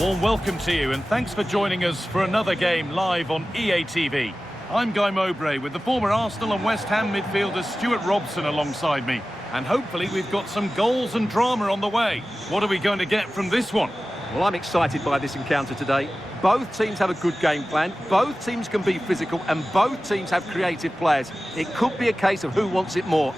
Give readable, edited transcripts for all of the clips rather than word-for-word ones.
warm welcome to you and thanks for joining us for another game live on EA TV. I'm Guy Mowbray with the former Arsenal and West Ham midfielder Stuart Robson alongside me. And hopefully we've got some goals and drama on the way. What are we going to get from this one? Well, I'm excited by this encounter today. Both teams have a good game plan, both teams can be physical and both teams have creative players. It could be a case of who wants it more.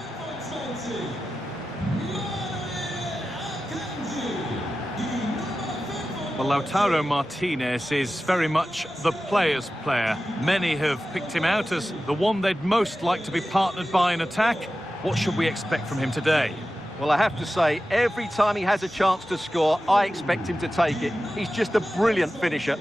Well, Lautaro Martinez is very much the player's player. Many have picked him out as the one they'd most like to be partnered by in attack. What should we expect from him today? Well, I have to say, every time he has a chance to score, I expect him to take it. He's just a brilliant finisher.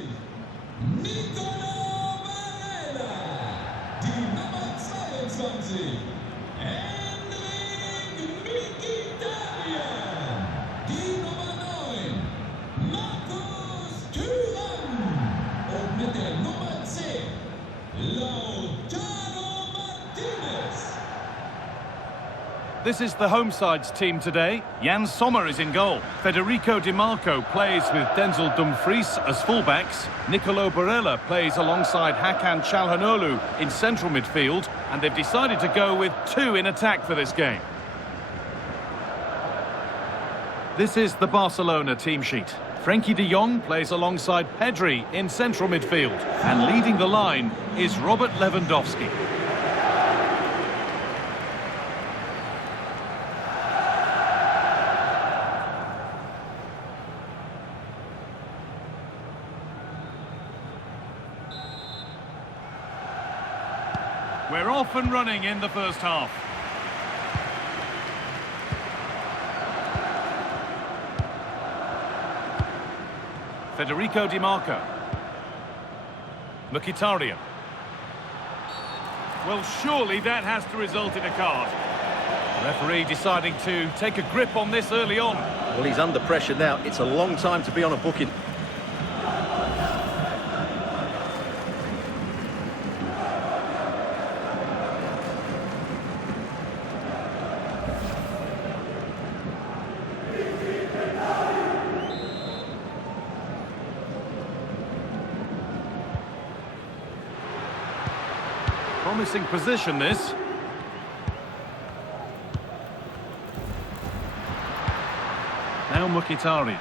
This is the home side's team today. Jan Sommer is in goal. Federico Di Marco plays with Denzel Dumfries as fullbacks. Nicolo Barella plays alongside Hakan Çalhanoğlu in central midfield. And they've decided to go with two in attack for this game. This is the Barcelona team sheet. Frenkie de Jong plays alongside Pedri in central midfield. And leading the line is Robert Lewandowski. We're off and running in the first half. Federico Di Marco. Mkhitaryan. Well, surely that has to result in a card. The referee deciding to take a grip on this early on. Well, he's under pressure now. It's a long time to be on a booking. Promising position, this. Now Mkhitaryan.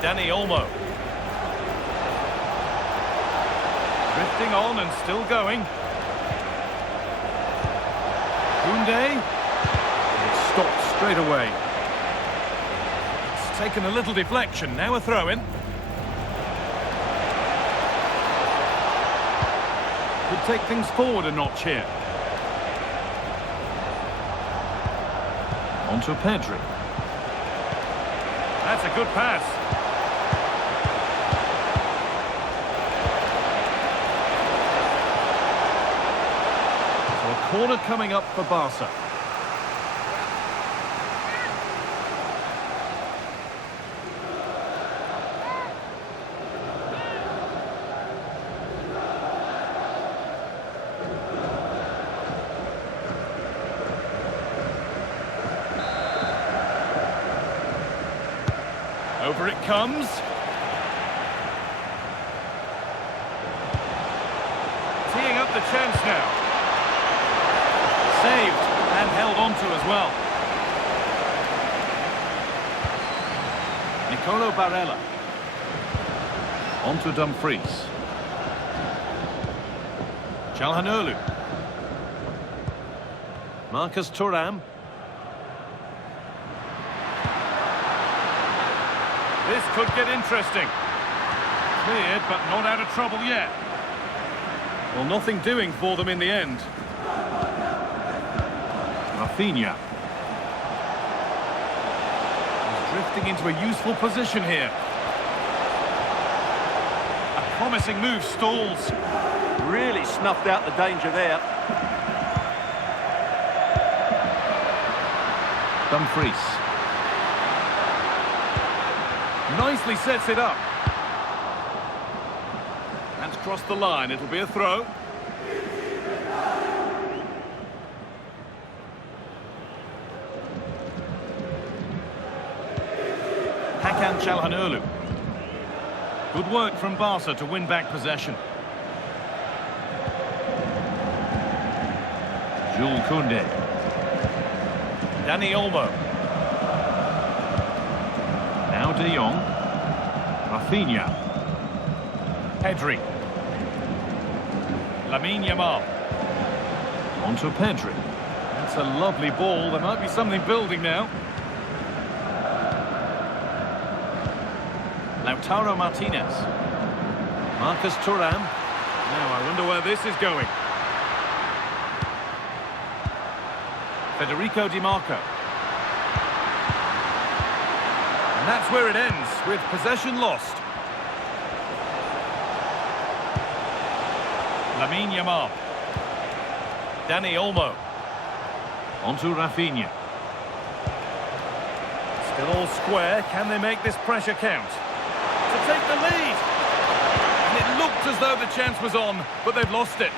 Dani Olmo. Drifting on and still going. Koundé. It stopped straight away. Taken a little deflection, now a throw-in. Could take things forward a notch here. On to Pedri. That's a good pass. So a corner coming up for Barca. Over it comes. Teeing up the chance now. Saved and held onto as well. Nicolo Barella. Onto Dumfries. Çalhanoğlu. Marcus Thuram. This could get interesting. Cleared, but not out of trouble yet. Well, nothing doing for them in the end. Rafinha. He's drifting into a useful position here. A promising move stalls. Really snuffed out the danger there. Dumfries. Nicely sets it up. That's crossed the line. It'll be a throw. Hakan Çalhanoğlu. Good work from Barca to win back possession. Jules Koundé. Dani Olmo. Now De Jong. Rafinha. Pedri. Lamine Yamal. Onto Pedri. That's a lovely ball. There might be something building now. Lautaro Martinez. Marcus Thuram. Now I wonder where this is going. Federico Di Marco. And that's where it ends, with possession lost. Lamine Yamal. Dani Olmo. Onto Rafinha. Still all square. Can they make this pressure count? To take the lead. And it looked as though the chance was on, but they've lost it.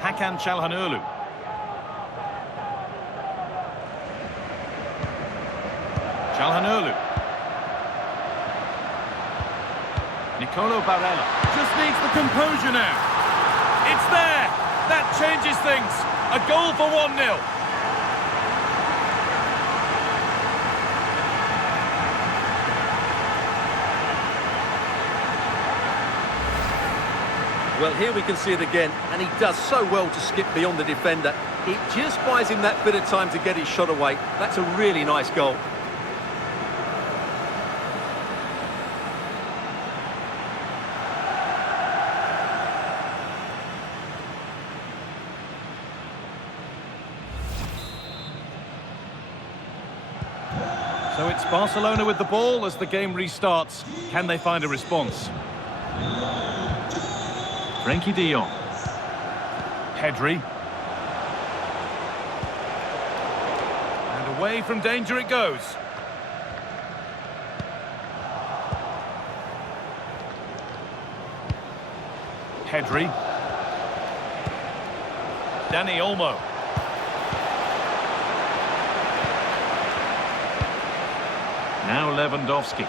Hakan Çalhanoğlu. Çalhanoğlu. Nicolo Barella. Just needs the composure now. It's there. That changes things. A goal for 1-0. Well, here we can see it again, and he does so well to skip beyond the defender. It just buys him that bit of time to get his shot away. That's a really nice goal. So it's Barcelona with the ball as the game restarts. Can they find a response? Frenkie de Jong. Pedri. And away from danger it goes. Pedri. Dani Olmo. Now Lewandowski.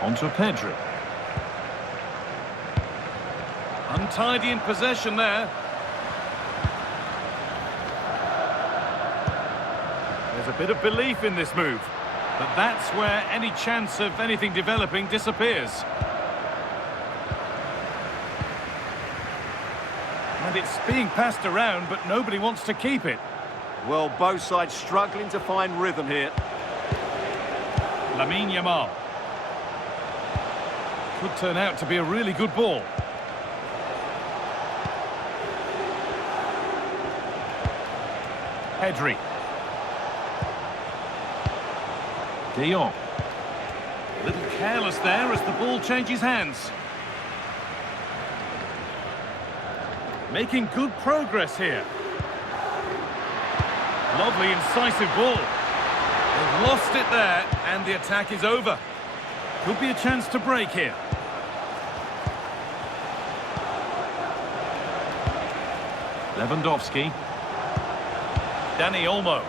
Onto Pedri. Untidy in possession there. There's a bit of belief in this move, but that's where any chance of anything developing disappears. And it's being passed around, but nobody wants to keep it. Well, both sides struggling to find rhythm here. Lamine Yamal. Could turn out to be a really good ball. Pedri. De Jong. A little careless there as the ball changes hands. Making good progress here. Lovely incisive ball. They've lost it there and the attack is over. Could be a chance to break here. Lewandowski. Dani Olmo.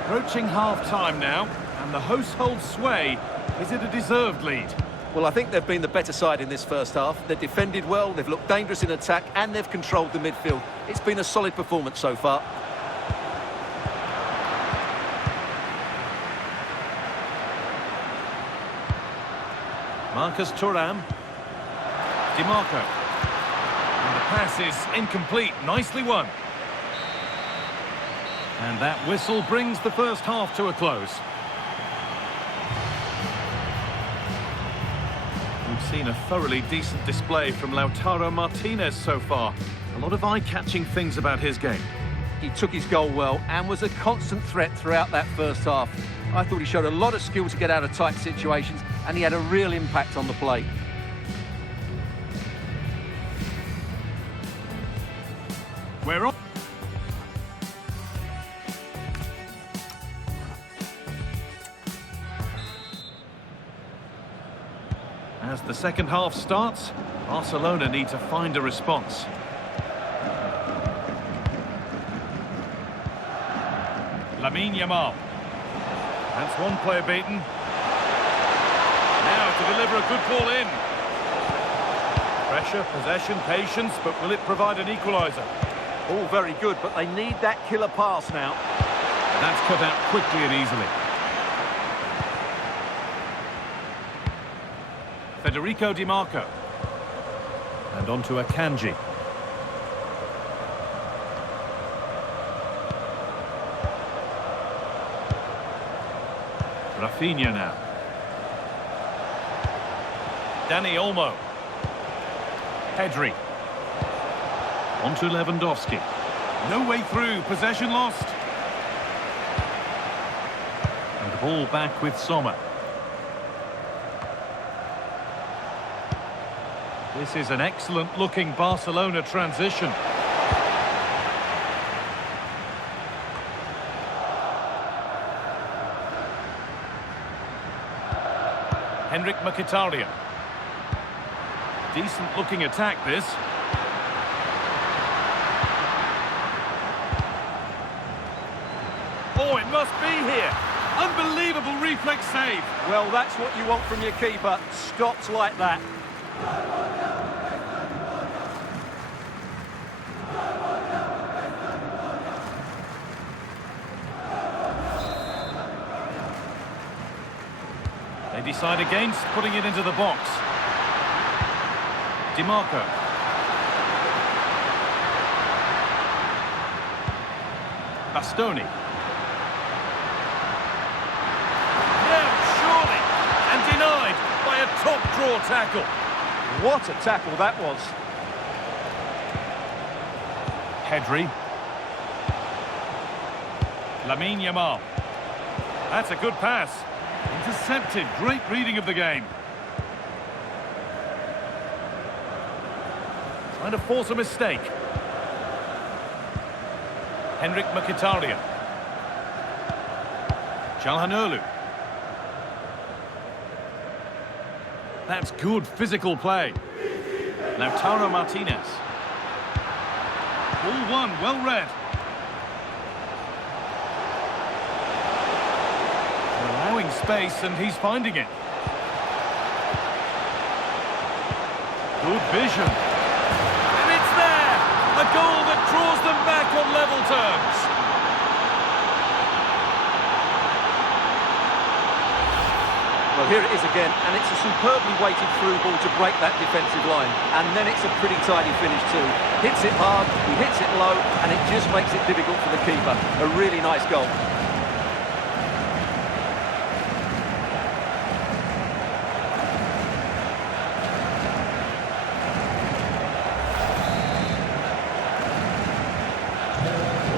Approaching half-time now, and the hosts hold sway. Is it a deserved lead? Well, I think they've been the better side in this first half. They've defended well, they've looked dangerous in attack, and they've controlled the midfield. It's been a solid performance so far. Marcus Thuram. Di Marco. And the pass is incomplete. Nicely won. And that whistle brings the first half to a close. We've seen a thoroughly decent display from Lautaro Martinez so far. A lot of eye-catching things about his game. He took his goal well and was a constant threat throughout that first half. I thought he showed a lot of skill to get out of tight situations, and he had a real impact on the play. We're on. As the second half starts, Barcelona need to find a response. Lamine Yamal. That's one player beaten. Now to deliver a good ball in. Pressure, possession, patience, but will it provide an equaliser? All very good, but they need that killer pass now. That's cut out quickly and easily. Federico Di Marco. And on to Akanji. Rafinha now. Dani Olmo. Pedri. On to Lewandowski. No way through, possession lost. And the ball back with Sommer. This is an excellent-looking Barcelona transition. Henrik Mkhitaryan. Decent-looking attack, this. Oh, it must be here. Unbelievable reflex save. Well, that's what you want from your keeper. Stops like that. They decide against putting it into the box. Di Marco. Bastoni. Yeah, surely. And denied by a top draw tackle. What a tackle that was. Pedri. Lamine Yamal. That's a good pass. Intercepted. Great reading of the game. Trying to force a mistake. Henrik Mkhitaryan. Çalhanoğlu. That's good physical play. Lautaro Martinez. Ball one, well read. Allowing space and he's finding it. Good vision. And it's there! A goal that draws them back on level terms. Well, here it is again, and it's a superbly weighted through ball to break that defensive line. And then it's a pretty tidy finish too. Hits it hard, he hits it low, and it just makes it difficult for the keeper. A really nice goal.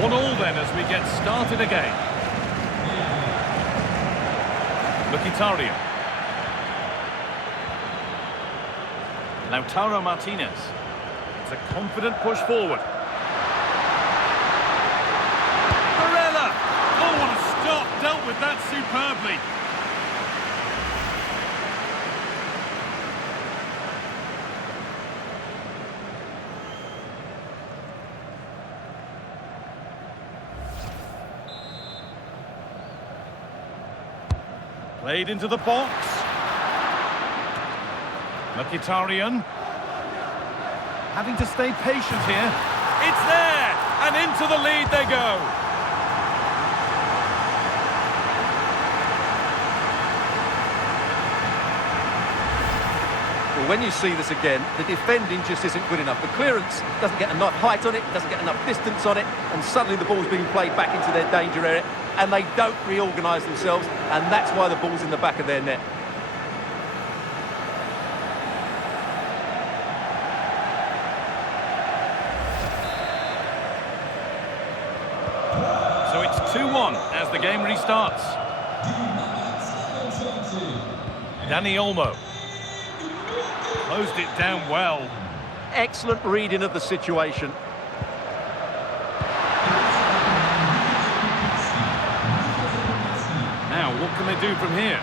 One all then as we get started again. Mkhitaryan. Lautaro Martinez. It's a confident push forward. Barella! Oh, what a stop! Dealt with that superbly. Played into the box. Mkhitaryan. Having to stay patient here. It's there! And into the lead they go. Well, when you see this again, the defending just isn't good enough. The clearance doesn't get enough height on it, doesn't get enough distance on it, and suddenly the ball's being played back into their danger area, and they don't reorganise themselves, and that's why the ball's in the back of their net. So it's 2-1 as the game restarts. Dani Olmo. Closed it down well. Excellent reading of the situation. Now, what can they do from here?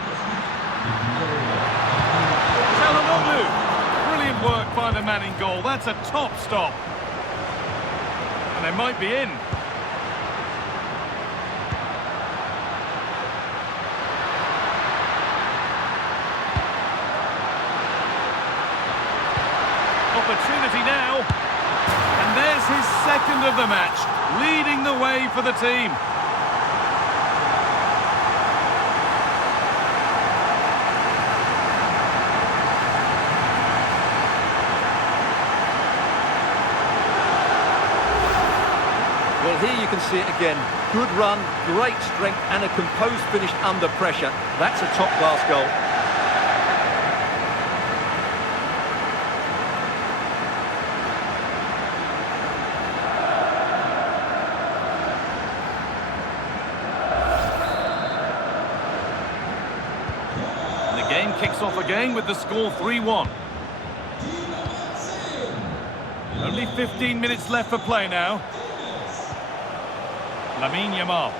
Çalhanoğlu. work by the man in goal. That's a top stop. And they might be in. Opportunity now. And there's his second of the match, leading the way for the team. Well, here you can see it again. Good run, great strength, and a composed finish under pressure. That's a top-class goal. The game kicks off again with the score 3-1. Only 15 minutes left for play now. Lamine Yamal.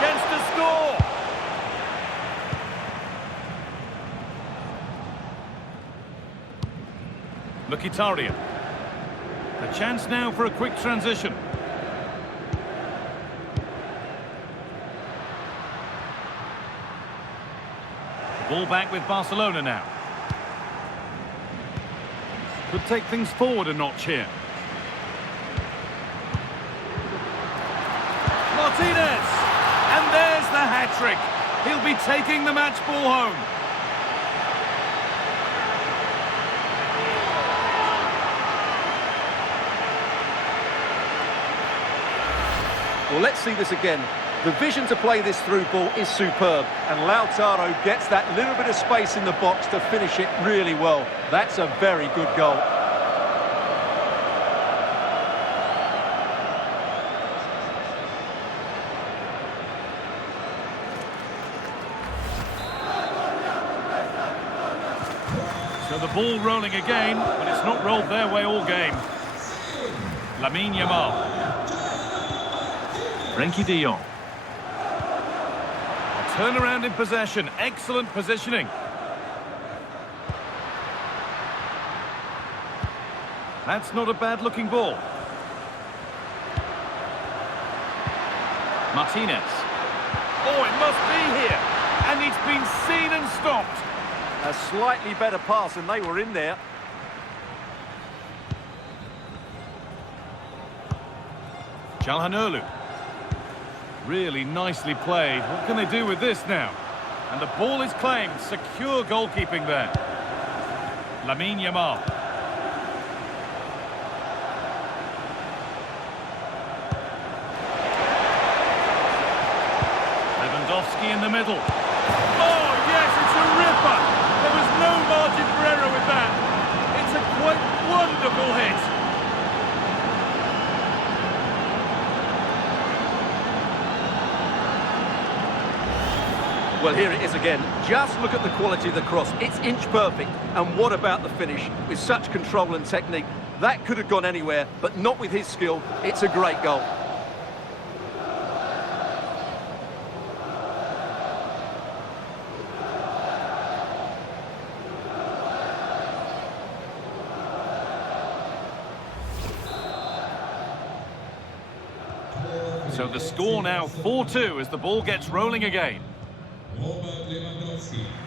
Chance to score! Mkhitaryan. A chance now for a quick transition. Ball back with Barcelona now. Could take things forward a notch here. Martinez! And there's the hat-trick. He'll be taking the match ball home. Well, let's see this again. The vision to play this through ball is superb, and Lautaro gets that little bit of space in the box to finish it really well. That's a very good goal. So the ball rolling again, but it's not rolled their way all game. Lamine Yamal. Frenkie de Jong. Turnaround in possession, excellent positioning. That's not a bad looking ball. Martinez. Oh, it must be here. And it's been seen and stopped. A slightly better pass, and they were in there. Çalhanoğlu. Really nicely played. What can they do with this now? And the ball is claimed. Secure goalkeeping there. Lamine Yamal. Lewandowski in the middle. Oh, yes, it's a ripper. There was no margin for error with that. It's a quite wonderful hit. Well, here it is again. Just look at the quality of the cross. It's inch perfect. And what about the finish? With such control and technique, that could have gone anywhere, but not with his skill. It's a great goal. So the score now 4-2 as the ball gets rolling again.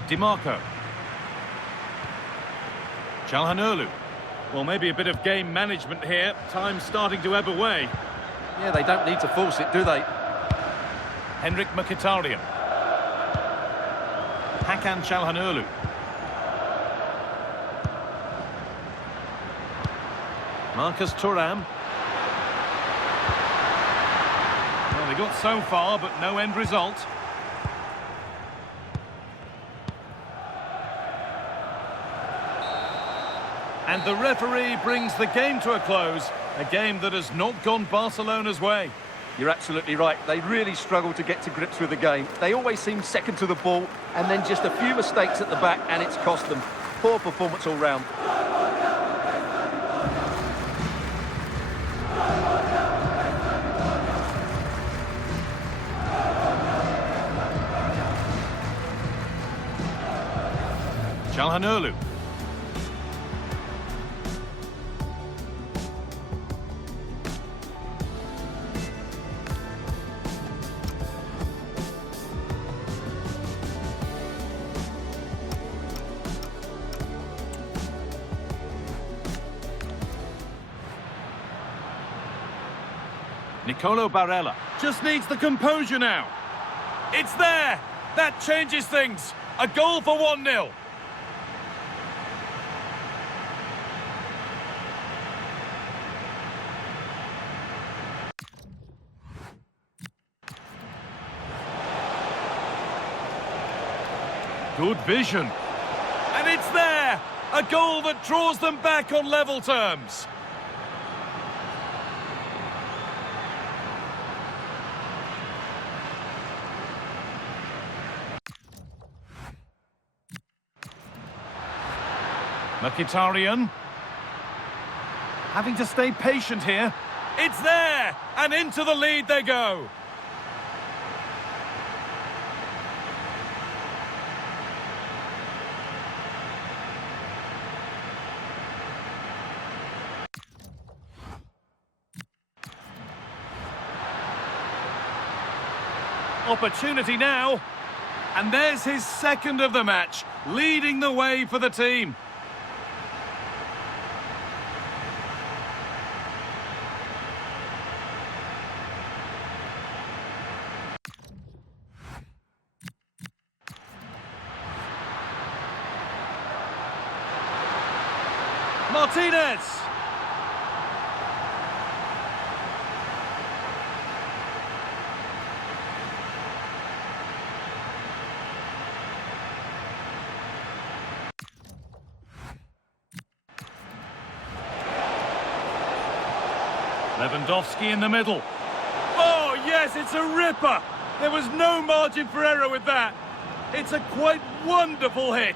DiMarco. Çalhanoğlu. Well, maybe a bit of game management here. Time's starting to ebb away. Yeah, they don't need to force it, do they? Henrik Mkhitaryan. Hakan Çalhanoğlu. Marcus Thuram. Well, they got so far, but no end result. And the referee brings the game to a close, a game that has not gone Barcelona's way. You're absolutely right. They really struggle to get to grips with the game. They always seem second to the ball, and then just a few mistakes at the back, and it's cost them. Poor performance all round. Çalhanoğlu. Nicolo Barella just needs the composure now. It's there! That changes things. A goal for 1-0. Good vision. And it's there! A goal that draws them back on level terms. Mkhitaryan. Having to stay patient here. It's there! And into the lead they go. Opportunity now. And there's his second of the match, leading the way for the team. Martinez! Lewandowski in the middle. Oh, yes, it's a ripper! There was no margin for error with that. It's a quite wonderful hit.